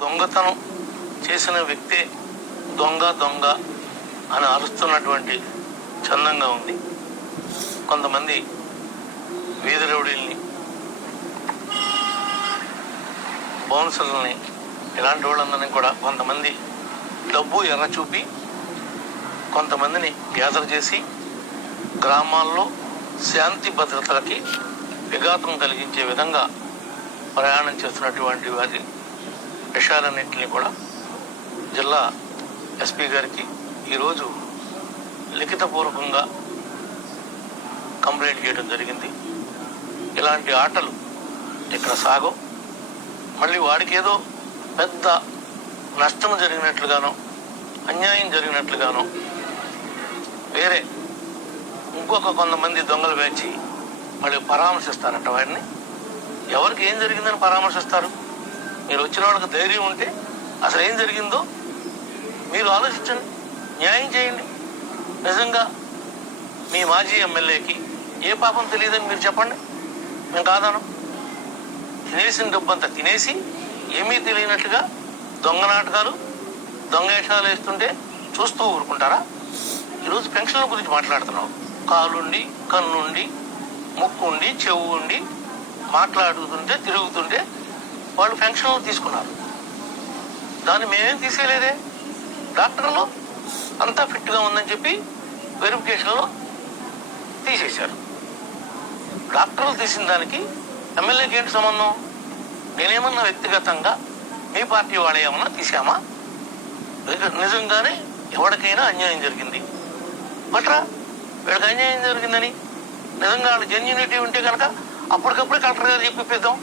దొంగతనం చేసిన వ్యక్తే దొంగ దొంగ అని అరుస్తున్నటువంటి చందంగా ఉంది. కొంతమంది వీధి బౌన్సర్లని ఇలాంటి వాళ్ళందరినీ కూడా కొంతమంది డబ్బు ఎర్ర చూపి కొంతమందిని గ్యాదర్ చేసి గ్రామాల్లో శాంతి భద్రతలకి విఘాతం కలిగించే విధంగా ప్రయాణం చేస్తున్నటువంటి వారి విషయాలన్నింటినీ కూడా జిల్లా ఎస్పీ గారికి ఈరోజు లిఖితపూర్వకంగా కంప్లైంట్ చేయడం జరిగింది. ఇలాంటి ఆటలు ఇక్కడ సాగవు. మళ్ళీ వాడికి ఏదో పెద్ద నష్టం జరిగినట్లుగానో అన్యాయం జరిగినట్లుగానో వేరే ఇంకొక కొంతమంది దొంగలు వేచి మళ్ళీ పరామర్శిస్తారంట వాడిని. ఎవరికి ఏం జరిగిందని పరామర్శిస్తారు? మీరు వచ్చిన వాళ్ళకి ధైర్యం ఉంటే అసలు ఏం జరిగిందో మీరు ఆలోచించండి న్యాయం చేయండి. నిజంగా మీ మాజీ ఎమ్మెల్యేకి ఏ పాపం తెలియదని మీరు చెప్పండి. మేము కాదను. తినేసిన డబ్బంతా తినేసి ఏమీ తెలియనట్లుగా దొంగ నాటకాలు దొంగ వేషాలు వేస్తుంటే చూస్తూ ఊరుకుంటారా? ఈరోజు పెన్షన్ల గురించి మాట్లాడుతున్నావు కాలుండి కన్నుండి ముక్కుండి చెవు ఉండి మాట్లాడుతుంటే తిరుగుతుంటే వాళ్ళు పెన్షన్లు తీసుకున్నారు. దాన్ని మేమేం తీసేయలేదే? డాక్టర్లు అంతా ఫిట్గా ఉందని చెప్పి వెరిఫికేషన్లో తీసేశారు. డాక్టర్లు తీసిన దానికి ఎమ్మెల్యేకి ఏంటి సంబంధం? నేనేమన్నా వ్యక్తిగతంగా మీ పార్టీ వాళ్ళే ఏమన్నా తీసామా నిజంగానే ఎవరికైనా అన్యాయం జరిగింది. బట్రా వీళ్ళకి అన్యాయం జరిగిందని? నిజంగా వాళ్ళ జెన్యునిటీ ఉంటే కనుక అప్పటికప్పుడే కలెక్టర్ గారు చెప్పిద్దాం